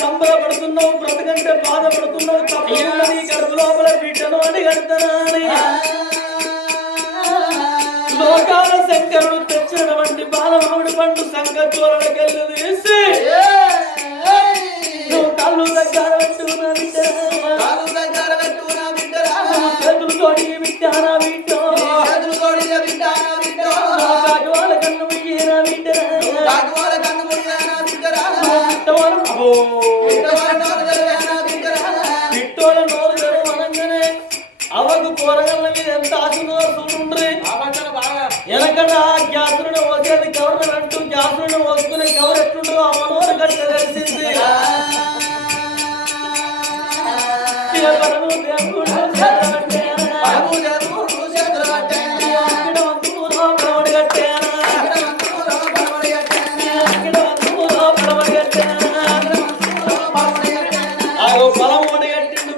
సంబరపడుతున్నావు, బ్రతకంటే బాధపడుతున్నావు, తప్పని కడుపు లోపల బిడ్డను అని కడతానని లోకాల శంకరుడు తెచ్చినటువంటి బాలమామిడి పండు సంకచూరకెళ్ళి తీసి నువ్వు కళ్ళు దగ్గర పెట్టుకున్నా బిడ్డ, చేతులు తోడి బిడ్డానా బిడ్డ, కాటువాల కన్ను ముయ్యేనా బిడ్డ, పిట్టోల నోరు తెరవనంగానే అవకు కూరగల్ల మీద ఎంత ఆశనో చూడుండ్రి. వెనకట గ్యాసులను పోసేది కవర్ అంటూ గ్యాసులను పోసుకునే కవర్ ఎట్లుండో ఆ మనోరు గట్ట తెలిసింది.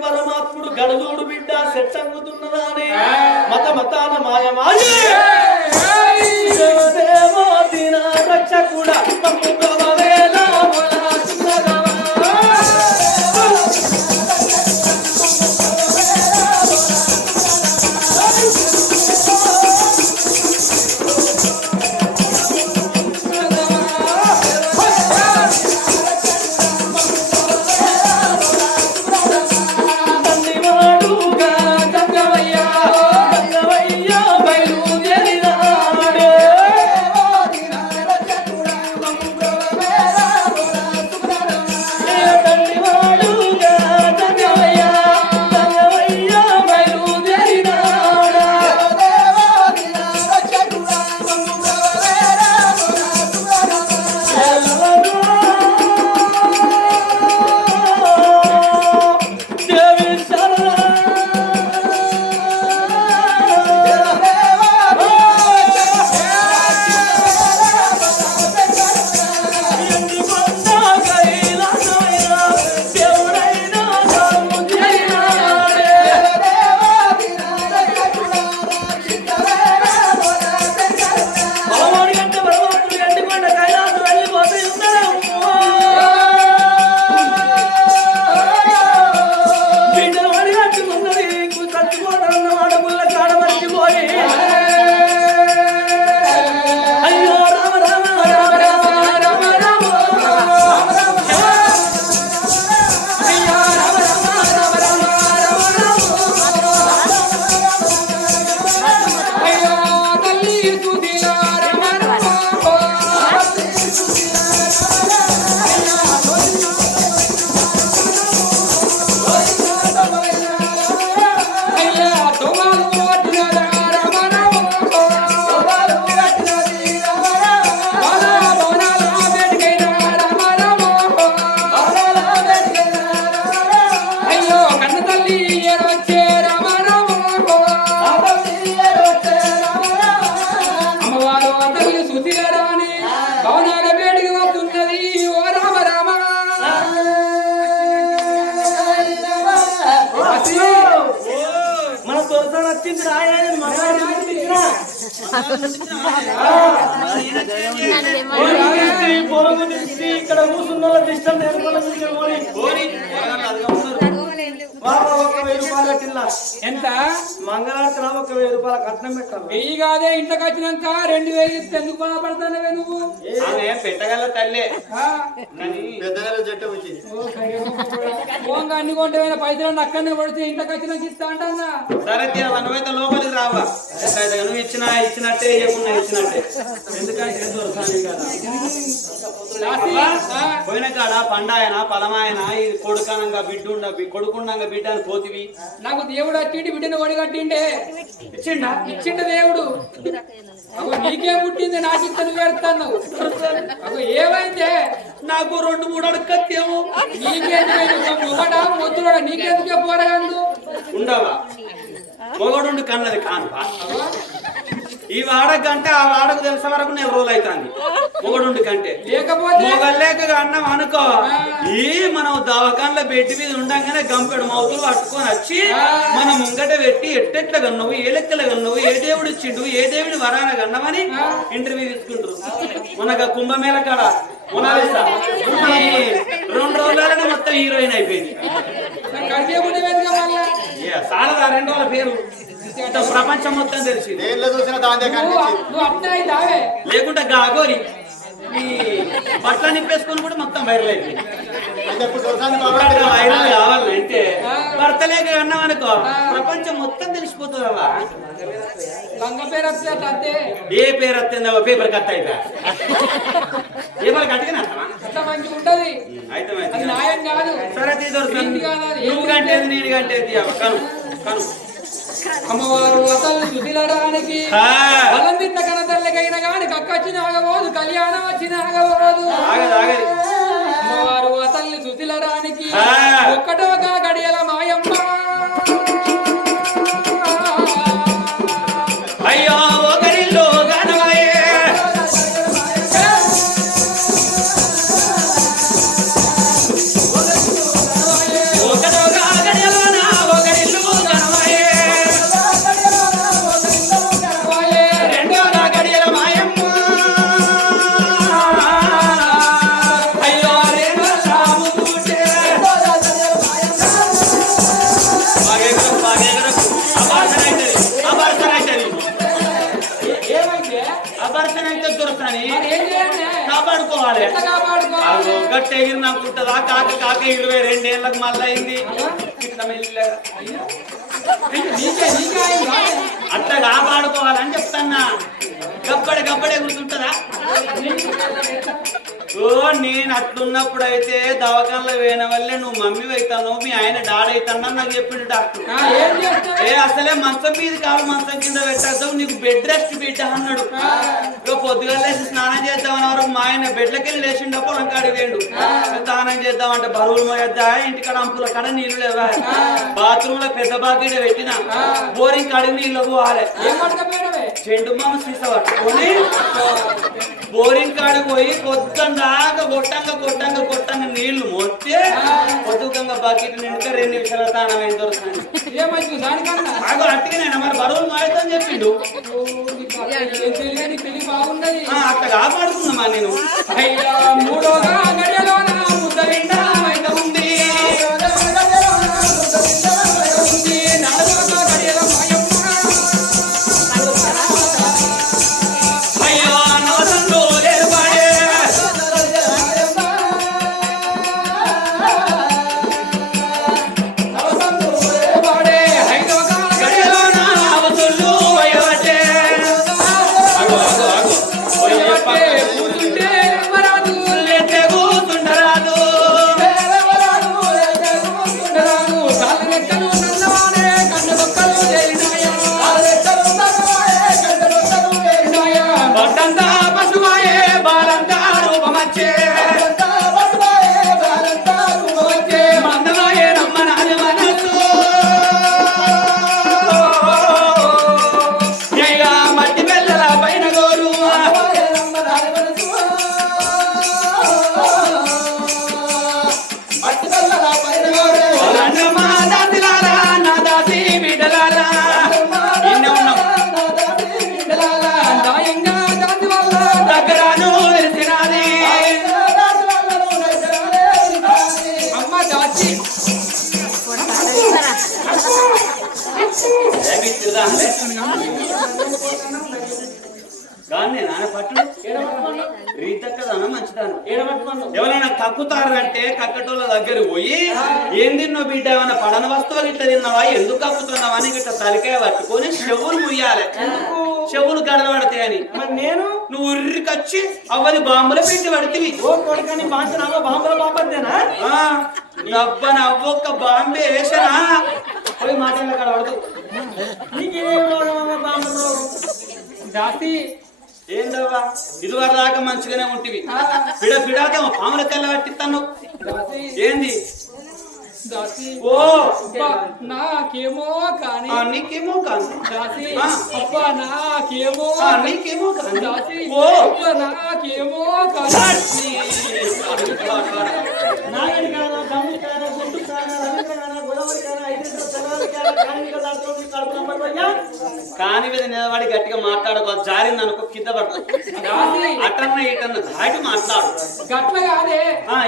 పరమాత్ముడు గడదూడు బిడ్డ సెట్టంగుతున్నదా అని మతాన మాయమాయ రక్షకుడా వచ్చింది రాయని పొరుగు తీసి ఇక్కడ కూర్చున్న డిస్టర్బ్ ఎంత మంగళారతిలో 1000 రూపాయల కట్నం పెట్టాలి. వెయ్యి కాదే ఇంట్లోకి వచ్చినాక 2000 ఇస్తే ఎందుకు బాధపడతానవే నువ్వు? పెట్టగల తల్లే ఫోన్గా అన్ని కొంటే పైసలు అక్కడనే పడితే ఇంట్లోకి వచ్చినాక ఇస్తా అంటా. సరే మనమైతే లోపలికి రావా నువ్వు ఇచ్చినట్టే ఇవ్వకుండా ఇచ్చినట్టే ఎందుకంటే పోయిన కాడ పండాయన పలమాయన ఇది కొడుకనంగా కొడుకుండంగా బిడ్డ అని పోతివి. నాకు దేవుడు వచ్చిండి బిడ్డను ఒడిగట్టిండే ఇచ్చిండు దేవుడు. అగో నీకే పుట్టింది నాకు ఇంత నువ్వు పెడతాను. అగో ఏమైందే నాకు 2-3 అడుక్కత్తేమో నీకెందుకు మొగడా మొద్దుడా నీకెందుకే పోరగందు ఉండవా మొగడుండి కన్నది కాను ఈ వాడకంటే ఆ వాడకు తెలిసే వరకు 4 రోజులు అవుతుంది మొగడుండి కంటే. లేకపోతే మొగలేక అన్నం అనుకో ఈ మనం దవాఖాన్లో బెడ్ మీద ఉండగానే గంపెడు మౌతులు పట్టుకొని వచ్చి మనం ముంగట పెట్టి ఎట్టెట్ల కన్నావు ఏ లెక్కలు కన్నావు ఏ దేవుడు ఇచ్చిండు ఏ దేవుడి వరాన కన్నామని ఇంటర్వ్యూ తీసుకుంటారు. మనకు కుంభమేళ కాడ 2 రోజులనే మొత్తం హీరోయిన్ అయిపోయింది. సారదా 2 రోజుల పేరు ప్రపంచం మొత్తం తెలిసి లేకుంటే గాగోరి బట్టలు నింపేసుకొని కూడా మొత్తం వైరల్ అయిపోయింది. వైరల్ కావాలంటే భర్త లేక అన్నాం అనుకో ప్రపంచం మొత్తం తెలిసిపోతుంది. అలా ఏ పేరు వస్తుందా పేపర్ కట్ అయితే పేపర్ కట్టుకున్నా సరే నువ్వు కంటేది నేను కంటేది కను కను అమ్మవారు అతల్ని శుద్ధిలడానికి బలం తిన్న కనతల్లకైనా గాని కక్కచ్చిన ఆగబోదు కళ్యాణం వచ్చిన ఆగబోదు. అమ్మవారు అతల్ని శుద్ధిలడానికి ఒక్కటోగా గడియల మాయమ్మ అయ్యో ఒకరిలో గనవాయే ఒకటోగా గడియలోన ఒకరిల్లు గనవాయే రెండోగా గడియల మాయమ్మ అయ్యో రేణు రాము పూటే కాపాడుకోవాలి. గట్టి ఎగిరినాకుంటుందా కాక 22 ఏళ్ళకి మళ్ళీ అయింది ఇట్లా మెల్లగా అట్లా కాపాడుకోవాలని చెప్తాన్నా. గబ్బడే గుర్తుంటుందా? ఓ నేను అట్లున్నప్పుడు అయితే దవాఖానలో వేయన వల్లే నువ్వు మమ్మీ అవుతాను మీ ఆయన డాడీ అవుతాను నాకు చెప్పిండు డాక్టర్. అసలే మంచం మీద కాదు మంచం కింద పెట్టేద్దాం నీకు బెడ్ రెస్ట్ బిడ్డ అన్నాడు. పొద్దుగా లేచి స్నానం చేద్దామని వరకు మా ఆయన బెడ్లకెళ్ళి లేచిండ పొలం కాడికి వేయండు. స్నానం చేద్దామంటే బరువులు మోయద్దా ఇంటికాడ అంపుల కాడ నీళ్లు లేవా బాత్రూమ్ లో పెద్ద బాకీడ పెట్టిన బోరింగ్ కాడికి నీళ్ళు పోవాలి. చెండు మామ సీస పట్టుకొని బోరింగ్ కాడికి పోయి పొద్దుందాకా కొట్టంగా నీళ్లు మోస్తే పొద్దుకంగా బకెట్ నిండుగా 2 నిమిషాల తానం ఏం దొరుకుతుంది. అట్టుగా మరి బరువులు మోయద్దని చెప్పిండు. అట్లా కాపాడుకుందామా నేను. మూడోగా గడియలోన ముద్ద నిండా ఉంది కూర్చుంటే కానీ నాన్న పట్టు రీతక్కదాన మంచిదాను ఎవరైనా కక్కుతారంటే కక్కటోళ్ళ దగ్గర పోయి ఏం తిన్నావు బిడ్డ ఏమైనా పడన వస్తువులు ఇట్లా తిన్నావా ఎందుకు కక్కుతున్నావా అని ఇట్లా తలకాయ పట్టుకొని చెవులు ముయ్యాలి చెవులు గడబడతాయని మరి నేను నువ్వు ఉర్రికొచ్చి అవ్వది బాంబులు పెట్టి పడితే ఓ కొడుకని బాంచనాలో బాంబుల బాంబద్దేనా రబ్బన అవ్వొక్క బాంబే వేసనా పోయి మాటల్లో కడబడదు నీకేం రోగం బాంబుల రోగం దాసి ఏందవ్వా ఇదివరకు దాకా మంచిగానే ఉంటివి పిడాక పాముల కళ్ళ పట్టిస్తాను ఏంది దాసి ఓ నాకేమో కానీ నీకేమో కాదు దాసి అబ్బా నాకేమో నీకేమో కాదు దాసి ఓ నాకేమో కానీ నాగడి కాదా దమ్ము కాదా గుట్టు కాదా రవీంద్ర కాదా గోదావరి కాదా ఐదేశ్వర తెలంగాణ కాదా కార్మిక దాంట్లో కడుపు నంబర్ అయ్యా కాని మీద నిలబడి గట్టిగా మాట్లాడకో జారింది అనుకో కింద పడుతుంది అటన్న ఇటన్న దాటి మాట్లాడు గట్ల కాదే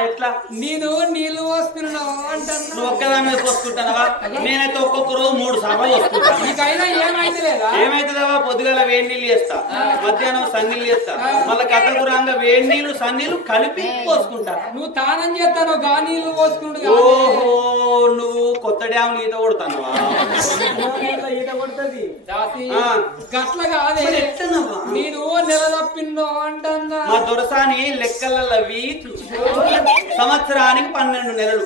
ఎట్లా నేను నీళ్లు పోస్తున్నావు అంటాను నువ్వు ఒక్కదాని మీద పోసుకుంటానవా నేనైతే ఒక్కొక్క రోజు 3 సార్లు పోసుకుంటాను నీకైనా ఏమైతే లేదా ఏమైతుందవా పొద్దుగాల వేడి నీళ్ళు చేస్తా మధ్యాహ్నం సన్నీళ్ళు చేస్తా మళ్ళీ కథకురంగా వేడి నీళ్లు సన్నీళ్ళు కలిపి పోసుకుంటా నువ్వు తానం చేస్తాను గా నీళ్లు పోసుకుంటు ఓహో నువ్వు కొత్త డ్యామ్ ఈత కొడతానవా ఈత కొడుతుంది దాసి గట్ల కాదే నేను నెల తప్పిన్నో అంటా మా దొరసాని లెక్కల వీక్లు సంవత్సరానికి 12 నెలలు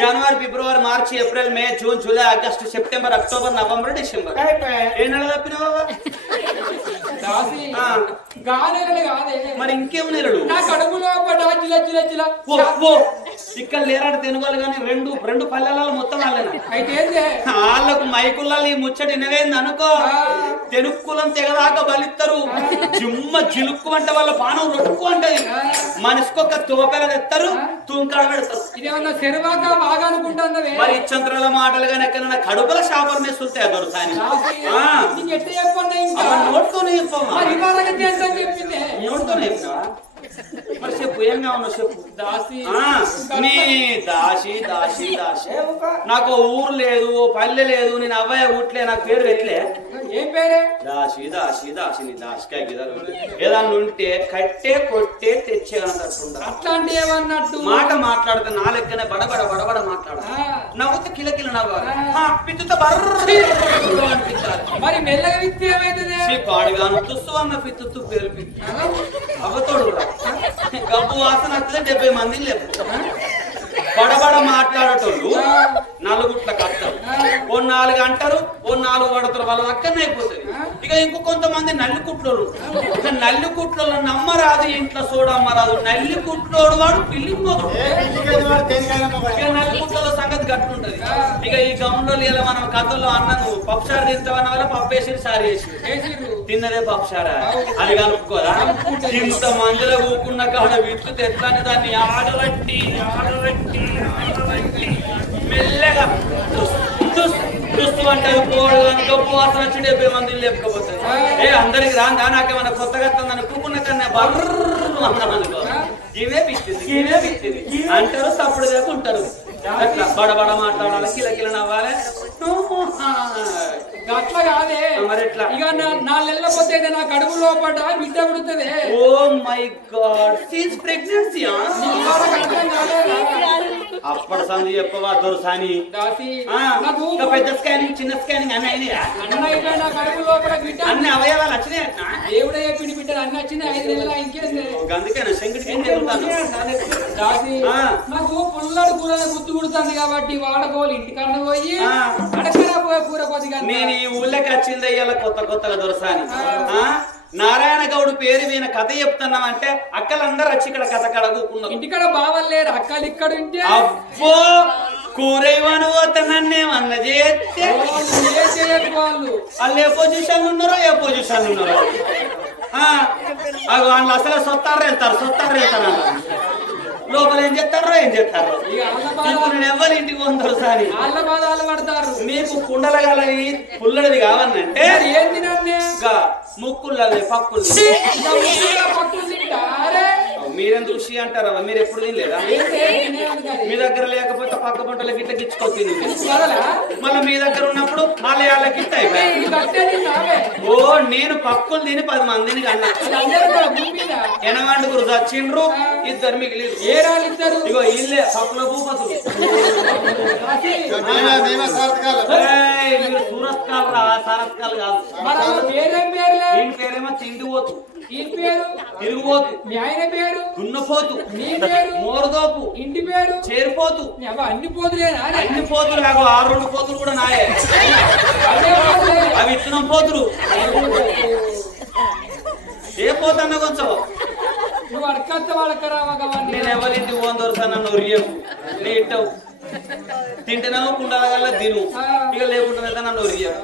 జనవరి ఫిబ్రవరి మార్చి April May June July August September October November December ఏ నెల తప్పినావా దాసి గా నెలలు కాదే మరి ఇంకేం నెలలు నా కడుపులో జిల ఇక్కడ లేరాడు తెనుగోలు కానీ రెండు పల్లెలలో మొత్తం వాళ్ళేనా అయితే వాళ్ళకు మైకుల్లో ఈ ముచ్చట వినవేంది అనుకో తెనుక్కులం తెగదాకా బలిస్తారు జిమ్మ జిలుక్కు అంటే వాళ్ళ పానం రొట్టుకు అంటది మనిషికొక్క తోపెల తెస్తారు తుంకాడ పెడతారు ఇదేమన్నా చెరువాక బాగా అనుకుంటున్నవే మరి ఇచ్చంత్రుల మాటలు కానీ ఎక్కడ కడుపుల శాపం వేస్తుంటాయి దొరసాని నీకు ఎట్లా చెప్పండి ఇంకా నోట్తోనే చెప్పమ్మా చెప్పింది నోట్తోనే చెప్పినావా మరి చెప్పు ఏం కావును చెప్పు దాసి నీ దాసి దాసి దాసి నాకు ఊరు లేదు పల్లె లేదు నేను అవ్వయ్య ఊట్లే నాకు పేరు పెట్టలే ఏం పేరే దాసి దాసి దాసి నీ దాసికాయ ఏదన్నా ఉంటే కట్టే కొట్టే తెచ్చేయగలంటారు అట్లాంటి ఏమన్నట్టు మాట మాట్లాడితే నా లెక్కనే బడబడ బడబడ మాట్లాడ నవ్వుతూ కిలకిల నవ్వాలి పిత్తుతో అనిపించాలి మరి మెల్లగా విత్తే ఏమైతుంది పాడుగాను తుస్సు అన్న పిత్తుతూ పేరు అవ్వతోడు గబ్బు వాసన వస్తే 70 మందిని లేపు బడబడ మాట్లాడేటోళ్ళు నలుగుట్ల కట్టరు ఓ 4 అంటారు ఓ 4 పడతారు వాళ్ళ అక్కడనే అయిపోతుంది ఇక ఇంకో కొంతమంది నల్లి కుట్లోడు నల్లి కుట్లలో నమ్మరాదు ఇంట్లో చూడమ్మరాదు నల్లి కుట్లోడు వాడు పిల్లి నల్లి కుట్లలో సంగతి గట్టుంటది ఇక ఈ గమ్ములో ఇలా మనం కథల్లో అన్నను పప్పుసారి తింటామన్న వల్ల పప్పు వేసి సారి వేసి తిన్నదే పప్పుసారా అది కలుపుకోదా ఇంత మందిలో కూకున్న కాడ విత్తు తెచ్చాని దాన్ని ఆడబట్టి మెల్లగా దుస్తు అంటే పోడు గొప్ప వాసన వచ్చి 70 మందిని లేకపోతుంది అందరికి రాందా నాకేమన్నా కొత్తగా కూకున్న కన్నా బర్రు అన్నామనుకో ఇవే పిచ్చింది అంటారు తప్పుడు లేకుంటారు అట్లా బడబడ మాట్లాడాలి కిలకిల నవ్వాలి అట్లా కాదే మరి ఎట్లా ఇక 4 నెలల పోతే నా కడుపు లోపల బిడ్డ పుడుతుంది oh my God she's pregnancy అప్పటి సంది చెప్పవా దొరసాని పెద్ద స్కానింగ్ చిన్న స్కానింగ్ అన్ని అయినాయా నా కడుపు లోపల బిడ్డ అన్ని అవయవాలు వచ్చినాయి దేవుడే చెప్పింది బిడ్డలు అన్ని వచ్చింది 5 నెలల ఇంకేంది అందుకేనా నాకు పుల్లడు కూర గుర్తు కుడుతుంది కాబట్టి వాడకోవాలి ఇంటికన్నా పోయి అడగరా కూర కొద్దిగా నేను ఈ ఊళ్ళకి వచ్చింది అయ్యాల కొత్తగా దొరసాని నారాయణ గౌడు పేరు మీద కథ చెప్తున్నామంటే అక్కలందరూ వచ్చి ఇక్కడ కథ కడగూకున్నారు ఇంటికాడ బావలు లేరు అక్కలు ఇక్కడ ఉంటే అబ్బో కూరేమని పోతానన్నేమన్న చేస్తే వాళ్ళు ఏ పొజిషన్ ఉన్నారో వాళ్ళు అసలే సొత్తారు వెళ్తారు లోపల ఏం చేస్తారో ఇప్పుడు నేను ఎవరు ఇంటికి పోతారు సారి పడతారు మీకు కుండల గలవి పుల్లడిది కావాలంటే ఏంది ముక్కుల్లది పక్కులు మీరెందుకు షీ అంటారా? మీరు ఎప్పుడు తినలేదా? మీ దగ్గర లేకపోతే పక్క పంటల గిట్ల గిచ్చుకోతుంది. మళ్ళీ మీ దగ్గర ఉన్నప్పుడు వాళ్ళకి ఇస్తాయి. ఓ నేను పక్కులు తిని 10 మందిని కన్నా. ఎనమండుగురు చచ్చిండ్రు, 2 మిగిలి. ఇగో ఇల్లే పక్కుల భూపతులు. మీరు సూరత్కాలు రా, సారత్కాలు కాదు. దీని పేరేమో తిండిపోతు, తిరుగుపోతు, మీ ఆయన పేరు దున్నపోతు, నీ పేరు మోరదోపు, ఇంటి పేరు చేరిపోతు. అన్ని పోతులేనా? అన్ని పోతులు కాదు, 6 పోతులు కూడా నాయే. అవి ఇత్తనం పోతులు. ఏ పోతన్న కొంచెం నువ్వు అడకత్త వాళ్ళకరావా? నేను ఎవరింటికి పోందొరుసా నన్ను ఒరియకు. నీ ఇట్టవు తింటేనేమో కుండల తిను, ఇక లేకుండా నన్ను ఒరియకు.